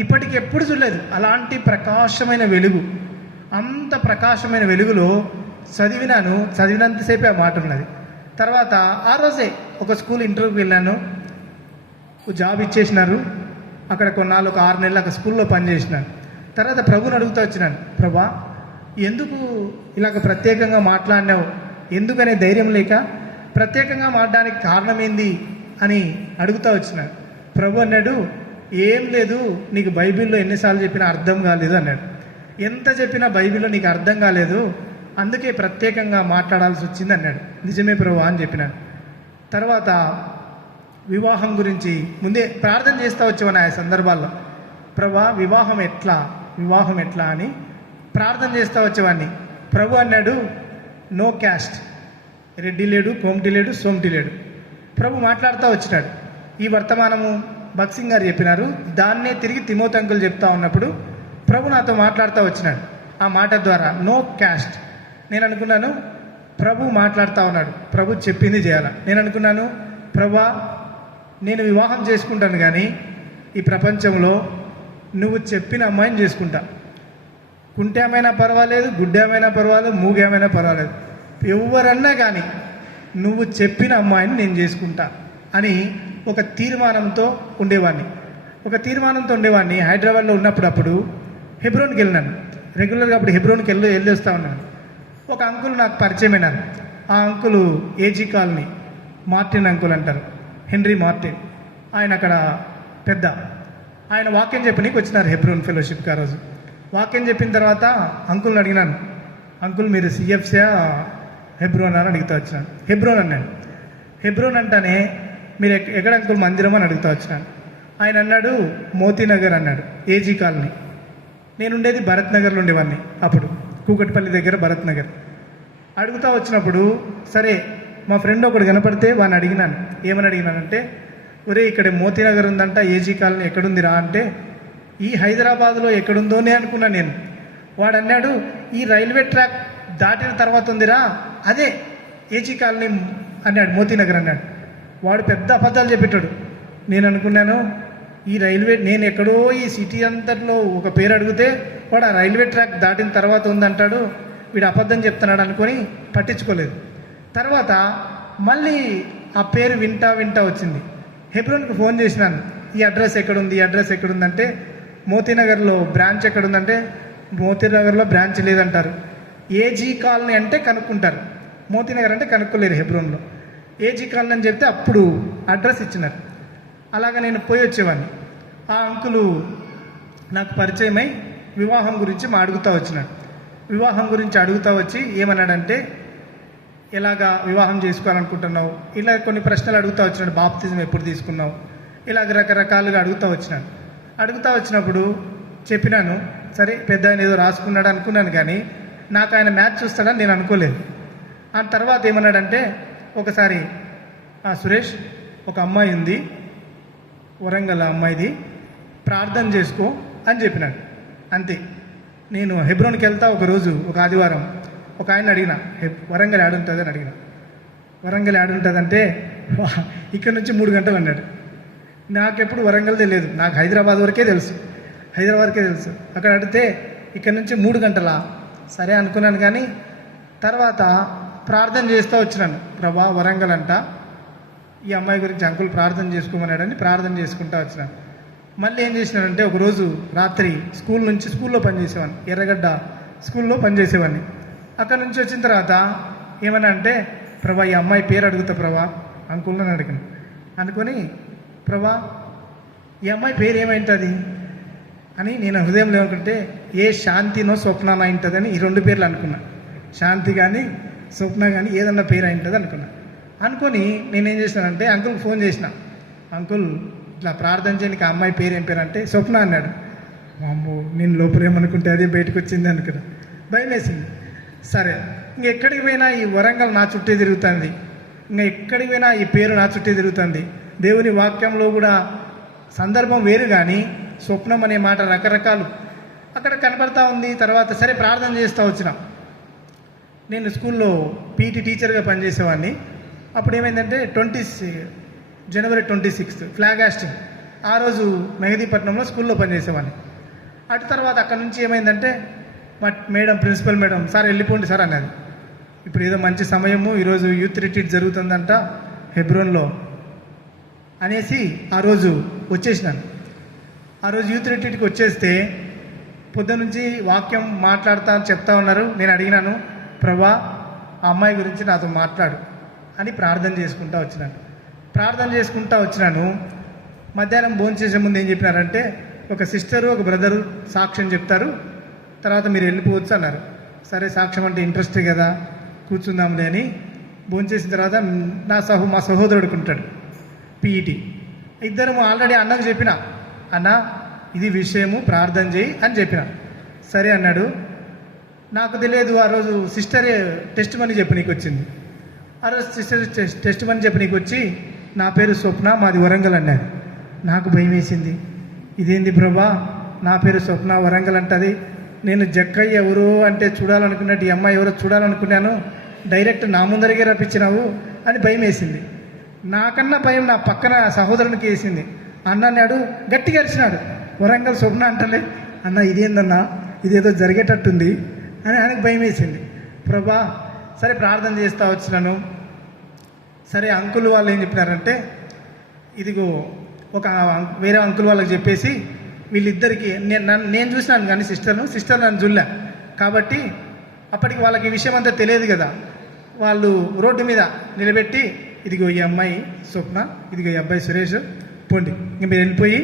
ఇప్పటికి ఎప్పుడు చూడలేదు అలాంటి ప్రకాశమైన వెలుగు. అంత ప్రకాశమైన వెలుగులో చదివినంతసేపే ఆ మాట ఉన్నది. తర్వాత ఆ రోజే ఒక స్కూల్ ఇంటర్వ్యూకి వెళ్ళాను, జాబ్ ఇచ్చేసినారు. అక్కడ కొన్నాళ్ళు ఒక 6 నెలలు అక్కడ స్కూల్లో పనిచేసినాను. తర్వాత ప్రభుని అడుగుతూ వచ్చినాను, ప్రభా ఎందుకు ఇలాగ ప్రత్యేకంగా మాట్లాడినావు, ఎందుకనే ధైర్యం లేక ప్రత్యేకంగా మాట్లాడడానికి కారణం ఏంది అని అడుగుతూ వచ్చినాను. ప్రభు అన్నాడు, ఏం లేదు, నీకు బైబిల్లో ఎన్నిసార్లు చెప్పినా అర్థం కాలేదు అన్నాడు. ఎంత చెప్పినా బైబిల్లో నీకు అర్థం కాలేదు, అందుకే ప్రత్యేకంగా మాట్లాడాల్సి వచ్చింది అన్నాడు. నిజమే ప్రభు అని చెప్పినాను. తర్వాత వివాహం గురించి ముందే ప్రార్థన చేస్తూ వచ్చేవాడిని ఆ సందర్భాల్లో. ప్రభా వివాహం ఎట్లా అని ప్రార్థన చేస్తూ వచ్చేవాడిని. ప్రభు అన్నాడు, నో క్యాస్ట్, రెడ్డి లేడు, కోమటి లేడు, సోమటి లేడు, ప్రభు మాట్లాడుతూ వచ్చినాడు. ఈ వర్తమానము భక్సింగ్ గారు చెప్పినారు, దాన్నే తిరిగి తిమోతి అంకుల్ చెప్తా ఉన్నప్పుడు ప్రభు నాతో మాట్లాడుతూ వచ్చినాడు. ఆ మాట ద్వారా నో క్యాస్ట్. నేను అనుకున్నాను ప్రభు మాట్లాడుతూ ఉన్నాడు, ప్రభు చెప్పింది చేయాలా. నేను అనుకున్నాను ప్రభా, నేను వివాహం చేసుకుంటాను కానీ ఈ ప్రపంచంలో నువ్వు చెప్పిన అమ్మాయిని చేసుకుంటా. కుంటేమైనా పర్వాలేదు, గుడ్డేమైనా పర్వాలేదు, మూగేమైనా పర్వాలేదు, ఎవరన్నా కానీ నువ్వు చెప్పిన అమ్మాయిని నేను చేసుకుంటా అని ఒక తీర్మానంతో ఉండేవాడిని. హైదరాబాద్లో ఉన్నప్పుడు హెబ్రోన్కి వెళ్ళినాను. రెగ్యులర్గా అప్పుడు హెబ్రోన్కి వెళ్ళి వస్తూ ఉన్నాను. ఒక అంకుల్ నాకు పరిచయమైనారు. ఆ uncle AG colony Martin uncle అంటారు, హెన్రీ మార్టిన్. ఆయన అక్కడ పెద్ద ఆయన వాక్యం చెప్పనీకి వచ్చినారు హెబ్రోన్ ఫెలోషిప్కి. ఆ రోజు వాక్యం చెప్పిన తర్వాత అంకుల్ని అడిగినాను, అంకుల్ మీరు సిఎఫ్సా హెబ్రోన్ అని అడుగుతూ వచ్చినాను. హెబ్రోన్ అన్నాడు. హెబ్రోన్ అంటానే మీరు ఎక్కడ అంకుల్ మందిరం అని అడుగుతూ వచ్చినాను. ఆయన అన్నాడు మోతీనగర్ అన్నాడు, ఏజీ కాలనీ. నేను ఉండేది భరత్ నగర్లో ఉండేవాడిని అప్పుడు, కూకట్పల్లి దగ్గర భరత్ నగర్. అడుగుతూ వచ్చినప్పుడు సరే మా ఫ్రెండ్ ఒకడు కనపడితే వాడిని అడిగినాను. ఏమని అడిగినానంటే, ఒరే ఇక్కడ మోతీనగర్ ఉందంట, ఏజీ కాలనీ ఎక్కడుందిరా అంటే, ఈ హైదరాబాద్లో ఎక్కడుందోనే అనుకున్నాను నేను. వాడు అన్నాడు ఈ రైల్వే ట్రాక్ దాటిన తర్వాత ఉందిరా, అదే ఏజీ కాలనీ అన్నాడు, మోతీనగర్ అన్నాడు. వాడు పెద్ద అబద్ధాలు చెప్పేటాడు. నేను అనుకున్నాను నేను ఎక్కడో ఈ సిటీ అంతట్లో ఒక పేరు అడిగితే వాడు ఆ రైల్వే ట్రాక్ దాటిన తర్వాత ఉందంటాడు, వీడు అబద్ధం చెప్తున్నాడు అనుకొని పట్టించుకోలేదు. తర్వాత మళ్ళీ ఆ పేరు వింటా వచ్చింది. హెబ్రోన్కి ఫోన్ చేసినాను, ఈ అడ్రస్ ఎక్కడుందంటే మోతీనగర్లో బ్రాంచ్ ఎక్కడుందంటే మోతీనగర్లో బ్రాంచ్ లేదంటారు. ఏజీ కాలనీ అంటే కనుక్కుంటారు, మోతీనగర్ అంటే కనుక్కోలేరు హెబ్రోన్లో. ఏజీ కాలనీ అని చెప్తే అప్పుడు అడ్రస్ ఇచ్చినారు. అలాగా నేను పోయి వచ్చేవాడిని. ఆ అంకులు నాకు పరిచయమై వివాహం గురించి వివాహం గురించి అడుగుతూ వచ్చి ఏమన్నాడంటే, ఎలాగా వివాహం చేసుకోవాలనుకుంటున్నావు, ఇలా కొన్ని ప్రశ్నలు అడుగుతూ వచ్చినాడు. బాప్తిజం ఎప్పుడు తీసుకున్నావు, ఇలాగ రకరకాలుగా అడుగుతూ వచ్చినప్పుడు చెప్పినాను. సరే పెద్ద ఆయన ఏదో రాసుకున్నాడు అనుకున్నాను, కానీ నాకు ఆయన మ్యాచ్ చూస్తాడని నేను అనుకోలేదు. ఆ తర్వాత ఏమన్నాడంటే, ఒకసారి సురేష్ ఒక అమ్మాయి ఉంది, వరంగల్ అమ్మాయిది, ప్రార్థన చేసుకో అని చెప్పినాడు. అంతే. నేను హెబ్రోన్కి వెళ్తా ఒకరోజు, ఒక ఆదివారం, ఒక ఆయన అడిగిన వరంగల్ యాడుంటుంది అని అడిగిన. వరంగల్ యాడుంటుందంటే ఇక్కడ నుంచి 3 గంటలు అన్నాడు. నాకెప్పుడు వరంగల్ తెలియదు, నాకు హైదరాబాద్ వరకే తెలుసు. అక్కడ అడిగితే ఇక్కడ నుంచి 3 గంటలా, సరే అనుకున్నాను. కానీ తర్వాత ప్రార్థన చేస్తూ వచ్చినాను, ప్రభా వరంగల్ అంట, ఈ అమ్మాయి గురించి అంకుల్ ప్రార్థన చేసుకోమన్నాడని ప్రార్థన చేసుకుంటూ వచ్చినాను. మళ్ళీ ఏం చేసినానంటే, ఒకరోజు రాత్రి స్కూల్లో పనిచేసేవాడిని, ఎర్రగడ్డ స్కూల్లో పనిచేసేవాడిని. అక్కడ నుంచి వచ్చిన తర్వాత ఏమన్నా అంటే, ప్రభా ఈ అమ్మాయి పేరు అడుగుతా ప్రభా అంకుల్ని అడిగాను. అనుకొని ప్రభా ఈ అమ్మాయి పేరు ఏమైంటుంది అని నేను హృదయంలో ఏమనుకుంటే, ఏ శాంతినో స్వప్నానో అయింటుందని ఈ 2 పేర్లు అనుకున్నా. శాంతి కానీ స్వప్న కానీ ఏదన్నా పేరు అయింటుంది అనుకొని నేనేం చేసినానంటే అంకుల్కి ఫోన్ చేసిన, అంకుల్ ఇట్లా ప్రార్థన చేయడానికి ఆ అమ్మాయి పేరు ఏం పేరు అంటే స్వప్న అన్నాడు. అమ్మో నేను లోపల ఏమనుకుంటే అదే బయటకు వచ్చింది అనుకున్నా, భయం వేసింది. సరే ఇంకెక్కడికి పోయినా ఈ వరంగల్ నా చుట్టే తిరుగుతుంది, ఎక్కడికి పోయినా ఈ పేరు నా చుట్టే తిరుగుతుంది. దేవుని వాక్యంలో కూడా సందర్భం వేరు, కానీ స్వప్నం అనే మాట రకరకాలు అక్కడ కనపడతా ఉంది. తర్వాత సరే ప్రార్థన చేస్తూ వచ్చిన. నేను స్కూల్లో పీటీ టీచర్గా పనిచేసేవాడిని. అప్పుడు ఏమైందంటే జనవరి 26 ఫ్లాగ్ హాస్టింగ్, ఆ రోజు మెహదీపట్నంలో స్కూల్లో పనిచేసేవాడిని. అటు తర్వాత అక్కడ నుంచి ఏమైందంటే మా ప్రిన్సిపల్ మేడం సార్ వెళ్ళిపోండి సార్ అన్నది. ఇప్పుడు ఏదో మంచి సమయము, ఈరోజు యూత్ రిట్రీట్ జరుగుతుందంట హెబ్రోన్లో అనేసి ఆ రోజు వచ్చేసినాను. ఆ రోజు యూత్ రిట్రీట్కి వచ్చేస్తే పొద్దునుంచి వాక్యం చెప్తా ఉన్నారు. నేను అడిగినాను, ప్రభా ఆ అమ్మాయి గురించి నాతో మాట్లాడు అని ప్రార్థన చేసుకుంటూ వచ్చినాను. మధ్యాహ్నం భోజనం చేసే ముందు ఏం చెప్పినారంటే, ఒక సిస్టరు ఒక బ్రదరు సాక్ష్యం చెప్తారు, తర్వాత మీరు వెళ్ళిపోవచ్చు అన్నారు. సరే సాక్ష్యం అంటే ఇంట్రెస్టే కదా, కూర్చుందాంలే అని భోజనం చేసిన తర్వాత మా సహోదరుడికి ఉంటాడు పీఈటీ, ఇద్దరు ఆల్రెడీ అన్నకు చెప్పిన, అన్న ఇది విషయము ప్రార్థన చేయి అని చెప్పిన. సరే అన్నాడు. నాకు తెలియదు ఆ రోజు సిస్టరే టెస్ట్ మనీ చెప్పి నీకు వచ్చింది. ఆ రోజు సిస్టర్ టెస్ట్ మనీ చెప్పి నీకు వచ్చి నా పేరు స్వప్న, మాది వరంగల్ అన్నది. నాకు భయం వేసింది. ఇదేంది ప్రభా, నా పేరు స్వప్న, వరంగల్ అంటది. నేను జక్కయ్య ఎవరు అంటే చూడాలనుకున్నట్టు ఈ అమ్మాయి ఎవరో చూడాలనుకున్నాను, డైరెక్ట్ నా ముందరికే రప్పించినావు అని భయం వేసింది. నాకన్నా భయం నా పక్కన సహోదరునికి వేసింది. అన్న అన్నాడు, గట్టిగా అరిచినాడు, వరంగల్ స్వప్న అంటలే అన్న, ఇదేందన్నా, ఇదేదో జరిగేటట్టుంది అని ఆయనకు భయం వేసింది. ప్రభా సరే ప్రార్థన చేస్తూ వచ్చినాను. సరే అంకుల్ వాళ్ళు ఏం చెప్పినారంటే, ఇదిగో ఒక వేరే అంకుల్ వాళ్ళకి చెప్పేసి వీళ్ళిద్దరికి నేను చూసినాను కానీ సిస్టర్ నన్ను చూడలే కాబట్టి అప్పటికి వాళ్ళకి ఈ విషయం అంతా తెలియదు కదా. వాళ్ళు రోడ్డు మీద నిలబెట్టి, ఇదిగో ఈ అమ్మాయి స్వప్న, ఇదిగో ఈ అబ్బాయి సురేష్, పోండి ఇంక మీరు వెళ్ళిపోయి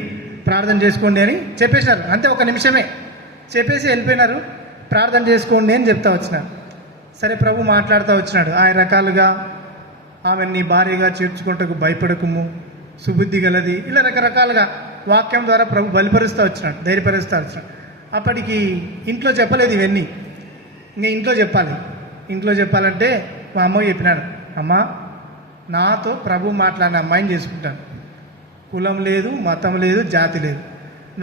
ప్రార్థన చేసుకోండి అని చెప్పేసినారు. అంతే, ఒక నిమిషమే చెప్పేసి వెళ్ళిపోయినారు. ప్రార్థన చేసుకోండి అని చెప్తా వచ్చినారు. సరే ప్రభు మాట్లాడుతూ వచ్చినాడు, ఆయన రకాలుగా ఆమెను నీ భార్యగా చేర్చుకుంటకు భయపడకుము, సుబుద్ధి గలది, ఇలా రకరకాలుగా వాక్యం ద్వారా ప్రభు బలిపరుస్తూ వచ్చినాడు, ధైర్యపరుస్తూ వచ్చినాడు. అప్పటికి ఇంట్లో చెప్పలేదు ఇవన్నీ, ఇంకా ఇంట్లో చెప్పాలి. ఇంట్లో చెప్పాలంటే మా అమ్మకి చెప్పినాడు, అమ్మ నాతో ప్రభు మాట్లాడిన అమ్మాయిని చేసుకుంటాను, కులం లేదు, మతం లేదు, జాతి లేదు,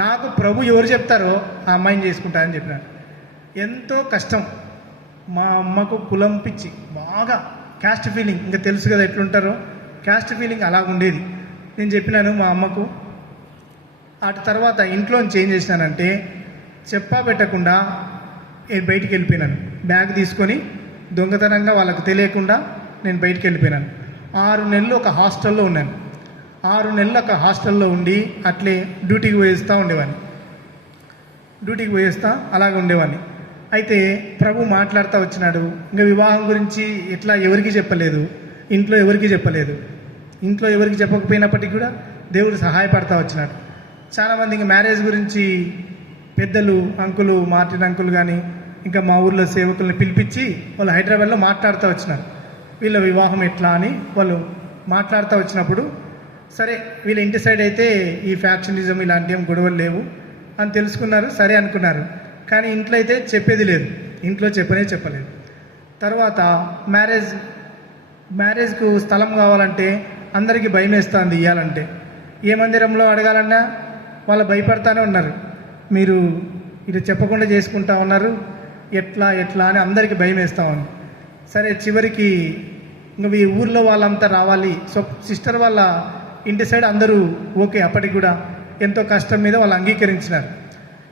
నాకు ప్రభు ఎవరు చెప్తారో ఆ అమ్మాయిని చేసుకుంటానని చెప్పినాడు. ఎంతో కష్టం. మా అమ్మకు కులం పిచ్చి, బాగా క్యాస్ట్ ఫీలింగ్, ఇంకా తెలుసు కదా ఎట్లుంటారో, క్యాస్ట్ ఫీలింగ్ అలాగ ఉండేది. నేను చెప్పినాను మా అమ్మకు. అటు తర్వాత ఇంట్లోంచి ఏం చేసినానంటే, చెప్పా పెట్టకుండా బయటికి వెళ్ళిపోయినాను. బ్యాగ్ తీసుకొని దొంగతనంగా వాళ్ళకు తెలియకుండా నేను బయటికి వెళ్ళిపోయినాను. 6 నెలలు ఒక హాస్టల్లో ఉన్నాను. 6 నెలలు ఒక హాస్టల్లో ఉండి అట్లే డ్యూటీకి పోయేస్తూ ఉండేవాడిని. అలాగే ఉండేవాడిని. అయితే ప్రభు మాట్లాడుతూ వచ్చినాడు. ఇంకా వివాహం గురించి ఇట్లా ఎవరికి చెప్పలేదు, ఇంట్లో ఎవరికి చెప్పలేదు. ఇంట్లో ఎవరికి చెప్పకపోయినప్పటికీ కూడా దేవుడు సహాయపడతా వచ్చినాడు. చాలామంది ఇంకా మ్యారేజ్ గురించి పెద్దలు, అంకులు, మార్టిన్ అంకుల్ కానీ ఇంకా మా ఊర్లో సేవకుల్ని పిలిపించి వాళ్ళు హైదరాబాద్లో మాట్లాడుతూ వచ్చినారు. వీళ్ళ వివాహం ఎట్లా అని వాళ్ళు మాట్లాడుతూ వచ్చినప్పుడు, సరే వీళ్ళ ఇంటి సైడ్ అయితే ఈ ఫ్యాక్షనిజం ఇలాంటి ఏం గొడవలు లేవు అని తెలుసుకున్నారు, సరే అనుకున్నారు. కానీ ఇంట్లో అయితే చెప్పేది లేదు, ఇంట్లో చెప్పలేదు. తర్వాత మ్యారేజ్కు స్థలం కావాలంటే అందరికీ భయం వేస్తుంది ఇవ్వాలంటే. ఏ మందిరంలో అడగాలన్నా వాళ్ళు భయపడతానే ఉన్నారు, మీరు ఇది చెప్పకుండా చేసుకుంటా ఉన్నారు, ఎట్లా అని అందరికీ భయం వేస్తూ ఉంది. సరే చివరికి ఇంక ఈ ఊర్లో వాళ్ళంతా రావాలి. సో సిస్టర్ వాళ్ళ ఇంటి సైడ్ అందరూ ఓకే. అప్పటికి కూడా ఎంతో కష్టం మీద వాళ్ళు అంగీకరించినారు.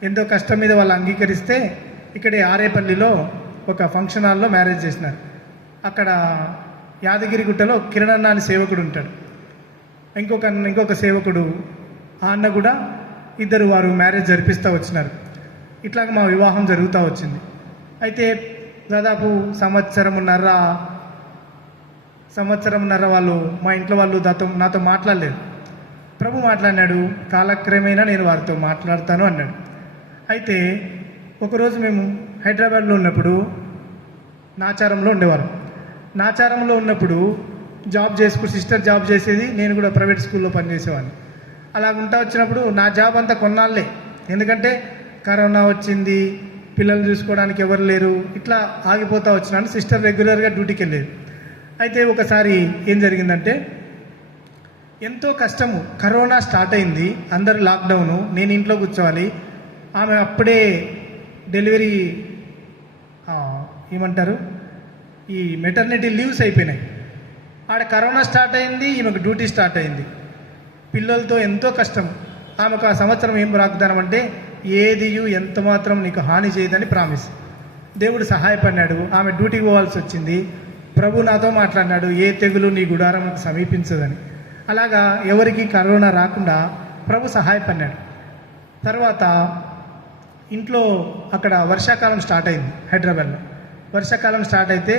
ఎంతో కష్టం మీద వాళ్ళు అంగీకరిస్తే ఇక్కడే ఆరేపల్లిలో ఒక ఫంక్షన్ హాల్లో మ్యారేజ్ చేసినారు. అక్కడ యాదగిరిగుట్టలో కిరణ్ అని సేవకుడు ఉంటాడు, ఇంకొక సేవకుడు, ఆ అన్న కూడా, ఇద్దరు వారు మ్యారేజ్ జరిపిస్తూ వచ్చినారు. ఇట్లాగ మా వివాహం జరుగుతూ వచ్చింది. అయితే దాదాపు సంవత్సరంన్నర వాళ్ళు, మా ఇంట్లో వాళ్ళు నాతో మాట్లాడలేదు. ప్రభు మాట్లాడినాడు, కాలక్రమేణా నేను వారితో మాట్లాడతాను అన్నాడు. అయితే ఒకరోజు మేము హైదరాబాద్లో ఉన్నప్పుడు నాచారంలో ఉండేవారు. నాచారంలో ఉన్నప్పుడు సిస్టర్ జాబ్ చేసేది, నేను కూడా ప్రైవేట్ స్కూల్లో పనిచేసేవాడిని. అలా ఉంటా వచ్చినప్పుడు నా జాబ్ అంతా కొన్నాళ్ళే, ఎందుకంటే కరోనా వచ్చింది, పిల్లలు చూసుకోవడానికి ఎవరు లేరు, ఇట్లా ఆగిపోతూ వచ్చినాను. సిస్టర్ రెగ్యులర్గా డ్యూటీకి వెళ్ళేది. అయితే ఒకసారి ఏం జరిగిందంటే, ఎంతో కష్టము, కరోనా స్టార్ట్ అయింది, అందరూ లాక్డౌను, నేను ఇంట్లో కూర్చోవాలి. ఆమె అప్పుడే డెలివరీ ఏమంటారు, ఈ మెటర్నిటీ లీవ్స్ అయిపోయినాయి. ఆడ కరోనా స్టార్ట్ అయింది, ఈమెకు డ్యూటీ స్టార్ట్ అయింది. పిల్లలతో ఎంతో కష్టం. ఆమెకు ఆ సంవత్సరం ఏం వాగ్దానం, ఏదియు ఎంత మాత్రం నీకు హాని చేయదని ప్రామిస్. దేవుడు సహాయపడినాడు. ఆమె డ్యూటీకి పోవాల్సి వచ్చింది. ప్రభు నాతో మాట్లాడినాడు, ఏ తెగులు నీ గుడారం సమీపించదని. అలాగా ఎవరికి కరోనా రాకుండా ప్రభు సహాయపడినాడు. తర్వాత ఇంట్లో అక్కడ వర్షాకాలం స్టార్ట్ అయింది హైదరాబాద్లో. వర్షాకాలం స్టార్ట్ అయితే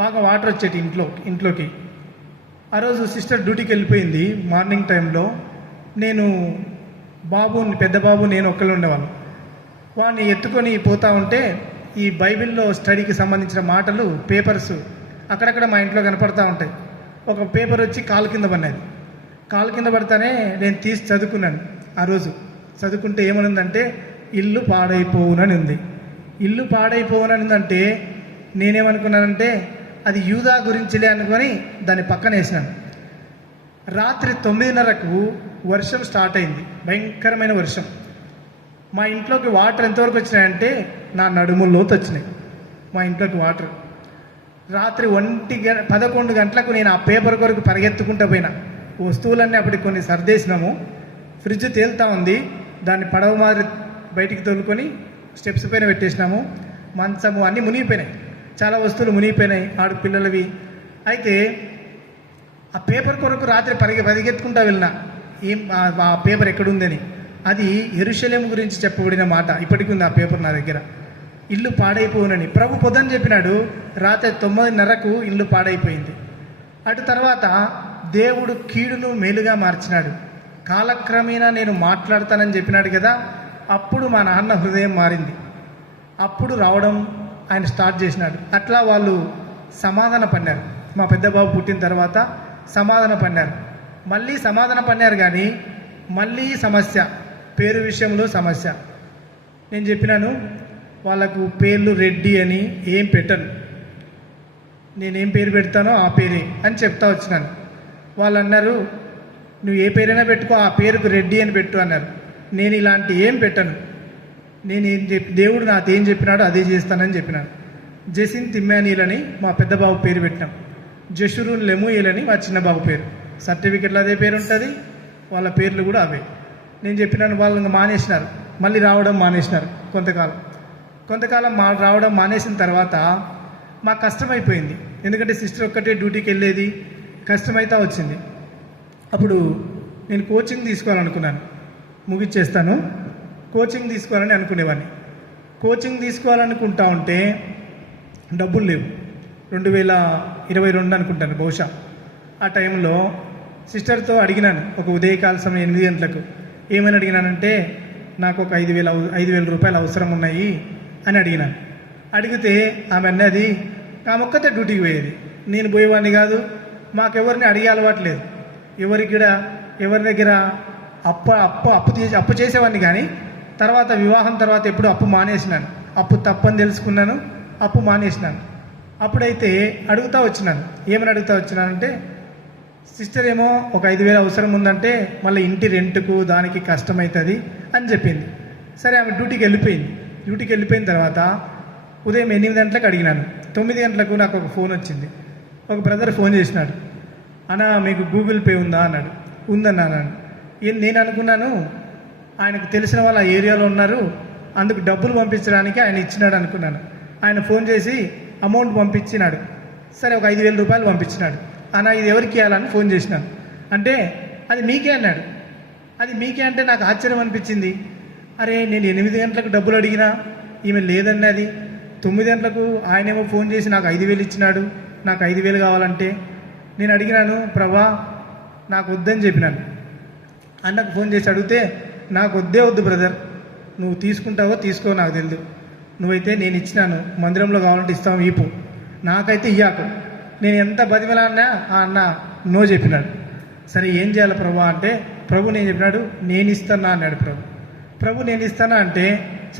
బాగా వాటర్ వచ్చేటి ఇంట్లోకి. ఆ రోజు సిస్టర్ డ్యూటీకి వెళ్ళిపోయింది మార్నింగ్ టైంలో. పెద్ద బాబు నేను ఒక్కళ్ళు ఉండేవాళ్ళు. వాడిని ఎత్తుకొని పోతూ ఉంటే ఈ బైబిల్లో స్టడీకి సంబంధించిన మాటలు, పేపర్స్ అక్కడక్కడ మా ఇంట్లో కనపడతా ఉంటాయి. ఒక పేపర్ వచ్చి కాలు కింద పడినది. కాలు కింద పడితేనే నేను తీసి చదువుకున్నాను. ఆ రోజు చదువుకుంటే ఏమనుందంటే, ఇల్లు పాడైపోవునని ఉంది. ఇల్లు పాడైపోవునని ఉందంటే నేనేమనుకున్నానంటే అది యూదా గురించిలే అనుకొని దాన్ని పక్కన వేసినాను. రాత్రి 9:30కు వర్షం స్టార్ట్ అయింది, భయంకరమైన వర్షం. మా ఇంట్లోకి వాటర్ ఎంతవరకు వచ్చినాయంటే నా నడుముల్లోకి వచ్చినాయి మా ఇంట్లోకి వాటర్. రాత్రి 11 గంటలకు నేను ఆ పేపర్ కొరకు పరిగెత్తుకుంటూ పోయినా. వస్తువులన్నీ అప్పటికి కొన్ని సర్దేసినాము. ఫ్రిడ్జ్ తేలుతా ఉంది, దాన్ని పడవ మాదిరి బయటికి తోలుకొని స్టెప్స్ పైన పెట్టేసినాము. మంచము అన్నీ మునిగిపోయినాయి, చాలా వస్తువులు మునిగిపోయినాయి, ఆడపిల్లలవి. అయితే ఆ పేపర్ కొరకు రాత్రి పరిగెత్తుకుంటా వెళ్ళినా, ఆ పేపర్ ఎక్కడుందని. అది యెరూషలేము గురించి చెప్పబడిన మాట, ఇప్పటికి ఉంది ఆ పేపర్ నా దగ్గర. ఇల్లు పాడైపోవునని ప్రభు పొద్దున చెప్పినాడు. రాత్రి 9:30కు ఇల్లు పాడైపోయింది. అటు తర్వాత దేవుడు కీడును మేలుగా మార్చినాడు. కాలక్రమేణా నేను మాట్లాడతానని చెప్పినాడు కదా, అప్పుడు మా నాన్న హృదయం మారింది. అప్పుడు రావడం ఆయన స్టార్ట్ చేసినాడు. అట్లా వాళ్ళు సమాధాన పన్నారు. మా పెద్ద బాబు పుట్టిన తర్వాత సమాధాన పన్నారు. మళ్ళీ సమాధాన పన్నారు, కానీ మళ్ళీ సమస్య, పేరు విషయంలో సమస్య. నేను చెప్పినాను వాళ్ళకు పేర్లు రెడ్డి అని ఏం పెట్టను, నేనేం పేరు పెడతానో ఆ పేరే అని చెప్తా వచ్చినాను. వాళ్ళు అన్నారు, నువ్వు ఏ పేరైనా పెట్టుకో, ఆ పేరుకు రెడ్డి అని పెట్టు అన్నారు. నేను ఇలాంటి ఏం పెట్టను, దేవుడు నాతో ఏం చెప్పినాడో అదే చేస్తానని చెప్పినాను. జసింత్ ఇమ్మాన్యుయల్ అని మా పెద్ద బాబు పేరు పెట్టినాం. జషురున్ లెమూయేల్ అని మా చిన్న బాబు పేరు. సర్టిఫికెట్లో అదే పేరు ఉంటుంది, వాళ్ళ పేర్లు కూడా అవే. నేను చెప్పినాను, వాళ్ళని మానేసినారు, మళ్ళీ రావడం మానేసినారు. కొంతకాలం రావడం మానేసిన తర్వాత మాకు కష్టమైపోయింది. ఎందుకంటే సిస్టర్ ఒక్కటే డ్యూటీకి వెళ్ళేది, కష్టమైతే వచ్చింది. అప్పుడు నేను కోచింగ్ తీసుకోవాలనుకున్నాను, ముగిచ్చేస్తాను. కోచింగ్ తీసుకోవాలని అనుకునేవాడిని. కోచింగ్ తీసుకోవాలనుకుంటా ఉంటే డబ్బులు లేవు. 2022 అనుకుంటాను బహుశా. ఆ టైంలో సిస్టర్తో అడిగినాను, ఒక ఉదయకాల సమయం 8 గంటలకు. ఏమని అడిగినానంటే, నాకు ఒక 5,000 రూపాయలు అవసరం ఉన్నాయి అని అడిగినాను. అడిగితే ఆమె అన్నది, ఆమె ఒక్కతే డ్యూటీకి పోయేది, నేను పోయేవాడిని కాదు, మాకెవరిని అడిగే అలవాటు లేదు, ఎవరి దగ్గర అప్పు చేసేవాడిని. కానీ తర్వాత వివాహం తర్వాత ఎప్పుడు అప్పు మానేసినాను, అప్పు తప్పని తెలుసుకున్నాను, అప్పు మానేసినాను. అప్పుడైతే అడుగుతూ వచ్చినాను. ఏమని అడుగుతూ వచ్చినానంటే, సిస్టర్ ఏమో ఒక 5,000 అవసరం ఉందంటే మళ్ళీ ఇంటి రెంట్కు దానికి కష్టమవుతుంది అని చెప్పింది. సరే, ఆమె డ్యూటీకి వెళ్ళిపోయింది. డ్యూటీకి వెళ్ళిపోయిన తర్వాత ఉదయం 8 గంటలకు అడిగినాను. 9 గంటలకు నాకు ఒక ఫోన్ వచ్చింది. ఒక బ్రదర్ ఫోన్ చేసినాడు, అన్నా మీకు గూగుల్ పే ఉందా అన్నాడు. ఉందన్నాను. నేను అనుకున్నాను ఆయనకు తెలిసిన వాళ్ళు ఆ ఏరియాలో ఉన్నారు, అందుకు డబ్బులు పంపించడానికి ఆయన ఇచ్చినాడు అనుకున్నాను. ఆయన ఫోన్ చేసి అమౌంట్ పంపించినాడు. సరే, ఒక 5,000 రూపాయలు పంపించినాడు. అన్న ఇది ఎవరికి ఇవ్వాలని ఫోన్ చేసినాను. అంటే అది మీకే అన్నాడు. అది మీకే అంటే నాకు ఆశ్చర్యం అనిపించింది. అరే, నేను 8 గంటలకు డబ్బులు అడిగినా ఈమె లేదన్నది. 9 గంటలకు ఆయనేమో ఫోన్ చేసి నాకు 5,000 ఇచ్చినాడు, నాకు 5,000 కావాలంటే. నేను అడిగినాను, ప్రభా నాకు వద్దని చెప్పినాను. అన్నకు ఫోన్ చేసి అడిగితే, నాకు వద్దు బ్రదర్, నువ్వు తీసుకుంటావో తీసుకో నాకు తెలియదు, నువ్వైతే నేను ఇచ్చినాను, మందిరంలో కావాలంటే ఇస్తావు, ఈపు, నాకైతే ఇయ్యాకు. నేను ఎంత బతిమలాడినా ఆ అన్న నో చెప్పినాడు. సరే ఏం చేయాలి ప్రభు అంటే, ప్రభు నేను చెప్పినాడు నేను ఇస్తానా అన్నాడు. ప్రభు నేను ఇస్తానా అంటే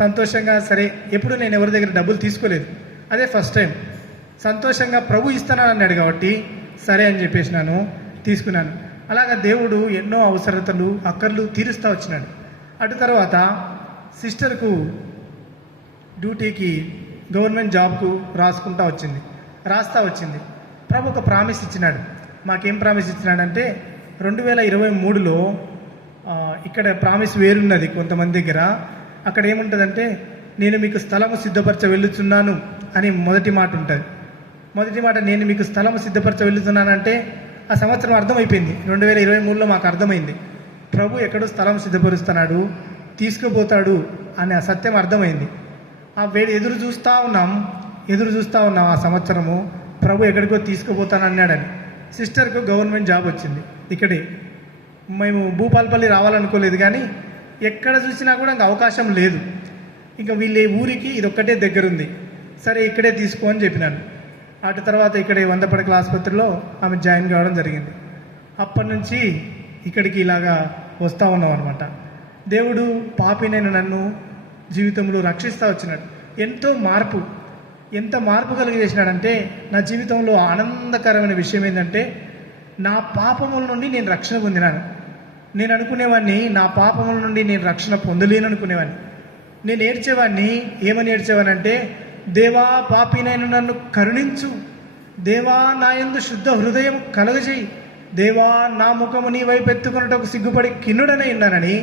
సంతోషంగా, సరే, ఎప్పుడు నేను ఎవరి దగ్గర డబ్బులు తీసుకోలేదు, అదే ఫస్ట్ టైం. సంతోషంగా ప్రభు ఇస్తానా అన్నాడు కాబట్టి సరే అని చెప్పేసినాను, తీసుకున్నాను. అలాగా దేవుడు ఎన్నో అవసరతలు అక్కర్లు తీరుస్తూ వచ్చినాడు. అటు తర్వాత సిస్టర్కు డ్యూటీకి గవర్నమెంట్ జాబ్కు రాస్తా వచ్చింది. ప్రభు ఒక ప్రామిస్ ఇచ్చినాడు. మాకేం ప్రామిస్ ఇచ్చినాడంటే, 2023లో ఇక్కడ ప్రామిస్ వేరున్నది కొంతమంది దగ్గర. అక్కడ ఏముంటుందంటే, నేను మీకు స్థలము సిద్ధపరచ వెళ్ళుచున్నాను అని మొదటి మాట ఉంటుంది. మొదటి మాట నేను మీకు స్థలము సిద్ధపరచ వెళ్ళుతున్నానంటే ఆ సంవత్సరం అర్థమైపోయింది. 2023లో మాకు అర్థమైంది, ప్రభు ఎక్కడో స్థలం సిద్ధపరుస్తున్నాడు, తీసుకుపోతాడు అనే ఆ సత్యం అర్థమైంది. ఆ ఎదురు చూస్తూ ఉన్నాం ఆ సంవత్సరము, ప్రభు ఎక్కడికో తీసుకుపోతానన్నాడని. సిస్టర్కు గవర్నమెంట్ జాబ్ వచ్చింది ఇక్కడే. మేము భూపాలపల్లి రావాలనుకోలేదు, కానీ ఎక్కడ చూసినా కూడా ఇంకా అవకాశం లేదు. ఇంకా వీళ్ళ ఊరికి ఇదొక్కటే దగ్గరుంది, సరే ఇక్కడే తీసుకో అని చెప్పినాను. అటు తర్వాత ఇక్కడే 100 పడకల ఆసుపత్రిలో ఆమె జాయిన్ కావడం జరిగింది. అప్పటి నుంచి ఇక్కడికి ఇలాగా వస్తూ ఉన్నాం అనమాట. దేవుడు పాపినైన నన్ను జీవితంలో రక్షిస్తూ వచ్చినాడు. ఎంత మార్పు కలిగజేసినాడంటే, నా జీవితంలో ఆనందకరమైన విషయం ఏంటంటే, నా పాపముల నుండి నేను రక్షణ పొందినాను. నేను అనుకునేవాడిని నా పాపముల నుండి నేను రక్షణ పొందలేను అనుకునేవాడిని. నేను ఏడ్చేవాడిని. ఏమని ఏడ్చేవానంటే, దేవా పాపినైన నన్ను కరుణించు, దేవా నా యందు శుద్ధ హృదయం కలుగజేయి, దేవా నా ముఖము నీ వైపు ఎత్తుకున్నట్టు సిగ్గుపడి కిన్నుడనై ఉన్నానని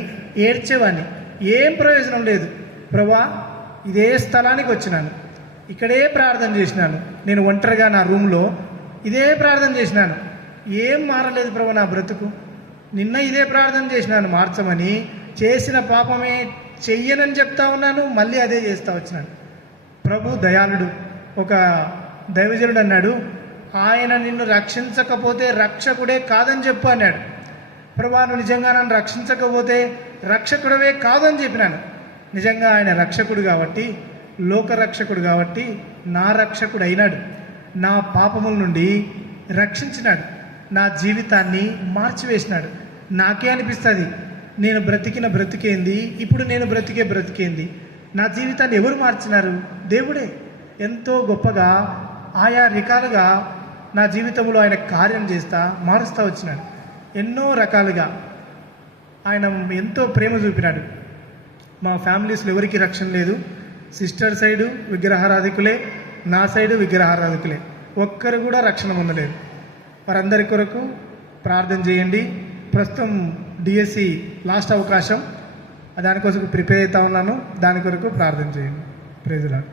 ఏడ్చేవాడిని. ఏం ప్రయోజనం లేదు. ప్రభా, ఇదే స్థలానికి వచ్చినాను, ఇక్కడే ప్రార్థన చేసినాను, నేను ఒంటరిగా నా రూమ్లో ఇదే ప్రార్థన చేసినాను, ఏం మారలేదు ప్రభా నా బ్రతుకు. నిన్న ఇదే ప్రార్థన చేసినాను మార్చమని, చేసిన పాపమే చెయ్యనని చెప్తా ఉన్నాను, మళ్ళీ అదే చేస్తూ వచ్చినాను. ప్రభు దయాళుడు. ఒక దైవజనుడు అన్నాడు, ఆయన నిన్ను రక్షించకపోతే రక్షకుడే కాదని చెప్పు అన్నాడు. ప్రభా, నువ్వు నిజంగా నన్ను రక్షించకపోతే రక్షకుడవే కాదు అని చెప్పినాను. నిజంగా ఆయన రక్షకుడు కాబట్టి, లోకరక్షకుడు కాబట్టి నా రక్షకుడు అయినాడు. నా పాపముల నుండి రక్షించినాడు, నా జీవితాన్ని మార్చివేసినాడు. నాకే అనిపిస్తుంది, నేను బ్రతికిన బ్రతికేంది, ఇప్పుడు నేను బ్రతికేంది. నా జీవితాన్ని ఎవరు మార్చినారు? దేవుడే. ఎంతో గొప్పగా ఆయా రకాలుగా నా జీవితంలో ఆయన కార్యం చేస్తా మారుస్తూ వచ్చినాడు. ఎన్నో రకాలుగా ఆయన ఎంతో ప్రేమ చూపినాడు. మా ఫ్యామిలీస్లో ఎవరికి రక్షణ లేదు. సిస్టర్ సైడు విగ్రహారాధికులే, నా సైడు విగ్రహారాధికులే. ఒక్కరు కూడా రక్షణ పొందలేదు. వారందరి కొరకు ప్రార్థన చేయండి. ప్రస్తుతం డిఎస్సి లాస్ట్ అవకాశం, దానికోసం ప్రిపేర్ అవుతా ఉన్నాను. దాని కొరకు ప్రార్థన చేయండి. Praise lord.